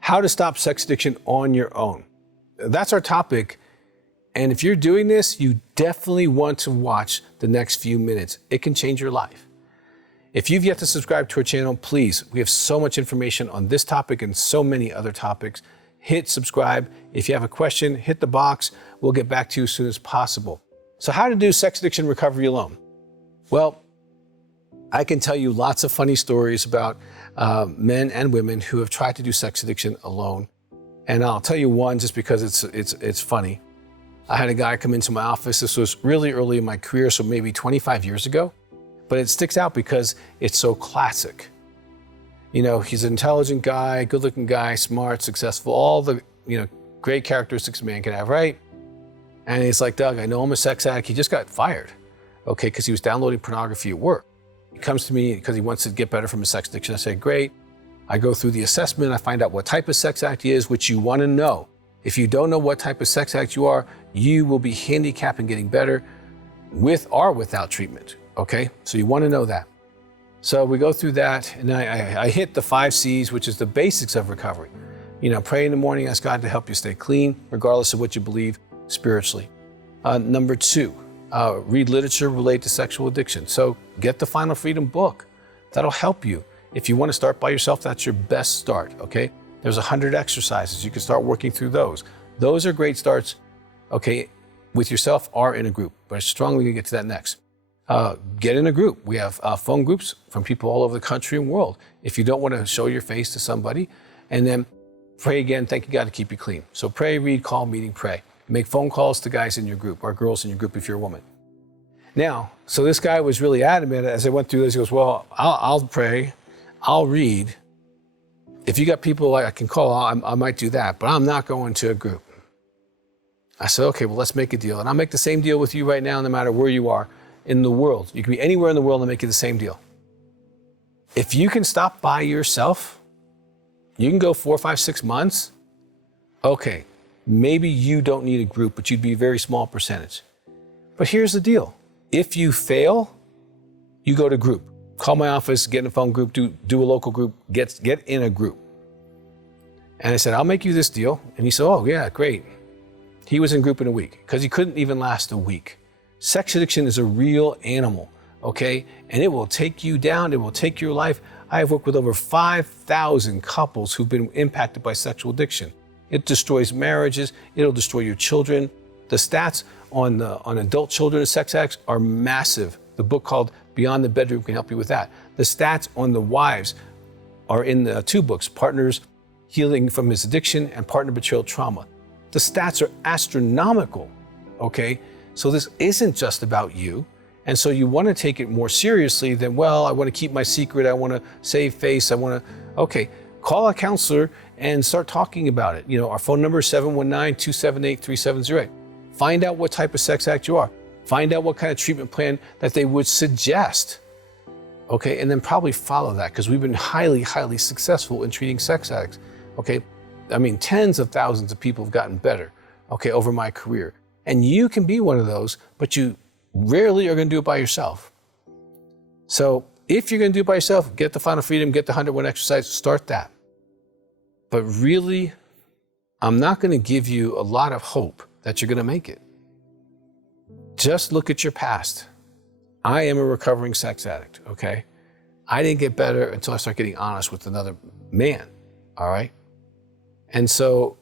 How to stop sex addiction on your own. That's our topic. And if you're doing this, you definitely want to watch the next few minutes. It can change your life. If you've yet to subscribe to our channel, please, we have so much information on this topic and so many other topics. Hit subscribe. If you have a question, hit the box. We'll get back to you as soon as possible. So how to do sex addiction recovery alone? Well, I can tell you lots of funny stories about men and women who have tried to do sex addiction alone. And I'll tell you one just because it's funny. I had a guy come into my office. This was really early in my career, so maybe 25 years ago. But it sticks out because it's so classic. You know, he's an intelligent guy, good-looking guy, smart, successful, all the great characteristics a man can have, right? And he's like, Doug, I know I'm a sex addict. He just got fired, okay, because he was downloading pornography at work. He comes to me because he wants to get better from his sex addiction. I say, great. I go through the assessment. I find out what type of sex addict he is, which you want to know. If you don't know what type of sex addict you are, you will be handicapped in getting better with or without treatment, okay? So you want to know that. So we go through that, and I hit the 5 C's, which is the basics of recovery. You know, pray in the morning, ask God to help you stay clean, regardless of what you believe spiritually. Number 2, read literature related to sexual addiction. So get the Final Freedom book. That'll help you. If you want to start by yourself, that's your best start, okay? There's 100 exercises. You can start working through those. Those are great starts, okay, with yourself or in a group. But I'm strongly going to get to that next. Get in a group. We have phone groups from people all over the country and world. If you don't want to show your face to somebody, and then pray again, thank you God to keep you clean. So pray, read, call, meeting, pray. Make phone calls to guys in your group or girls in your group if you're a woman. Now, so this guy was really adamant as I went through this. He goes, well, I'll pray, I'll read. If you got people I can call, I might do that, but I'm not going to a group. I said, okay, well, let's make a deal. And I'll make the same deal with you right now, no matter where you are in the world. You can be anywhere in the world and make it the same deal. If you can stop by yourself, you can go 4, 5, 6 months. Okay, maybe you don't need a group, but you'd be a very small percentage. But here's the deal. If you fail, you go to group. Call my office, get in a phone group, do a local group, get in a group. And I said, I'll make you this deal. And he said, oh yeah, great. He was in group in a week because he couldn't even last a week. Sex addiction is a real animal, okay? And it will take you down, it will take your life. I have worked with over 5,000 couples who've been impacted by sexual addiction. It destroys marriages, it'll destroy your children. The stats on adult children of sex addicts are massive. The book called Beyond the Bedroom can help you with that. The stats on the wives are in the 2 books, Partners Healing from His Addiction and Partner Betrayal Trauma. The stats are astronomical, okay? So this isn't just about you. And so you want to take it more seriously than, well, I want to keep my secret, I want to save face, okay, call a counselor and start talking about it. You know, our phone number is 719-278-3708. Find out what type of sex addict you are. Find out what kind of treatment plan that they would suggest, okay? And then probably follow that, because we've been highly, highly successful in treating sex addicts, okay? I mean, tens of thousands of people have gotten better, okay, over my career. And you can be one of those, but you rarely are going to do it by yourself. So if you're going to do it by yourself, get the Final Freedom, get the 101 exercise, start that. But really, I'm not going to give you a lot of hope that you're going to make it. Just look at your past. I am a recovering sex addict, okay? I didn't get better until I started getting honest with another man, all right? And so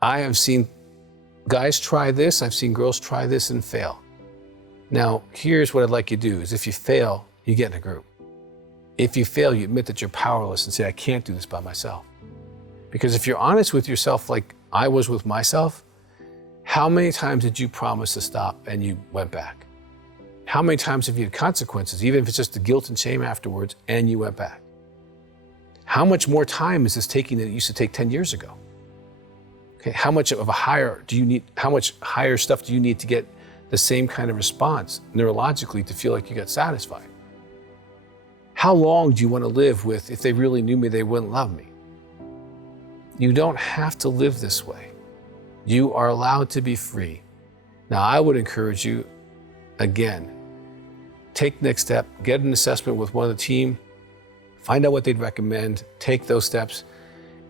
I have seen guys try this, I've seen girls try this and fail. Now, here's what I'd like you to do, is if you fail, you get in a group. If you fail, you admit that you're powerless and say, I can't do this by myself. Because if you're honest with yourself like I was with myself, how many times did you promise to stop and you went back? How many times have you had consequences, even if it's just the guilt and shame afterwards, and you went back? How much more time is this taking than it used to take 10 years ago? Okay, how much higher stuff do you need to get the same kind of response neurologically to feel like you got satisfied? How long do you want to live with, if they really knew me, they wouldn't love me? You don't have to live this way. You are allowed to be free. Now, I would encourage you, again, take the next step, get an assessment with one of the team, find out what they'd recommend, take those steps,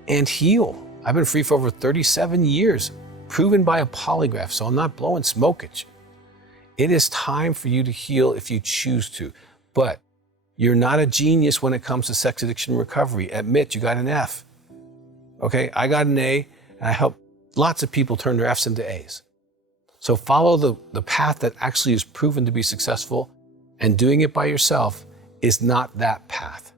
and heal. I've been free for over 37 years, proven by a polygraph, so I'm not blowing smoke at you. It is time for you to heal if you choose to, but you're not a genius when it comes to sex addiction recovery. Admit you got an F. Okay, I got an A, and I help lots of people turn their Fs into A's. So follow the path that actually is proven to be successful, and doing it by yourself is not that path.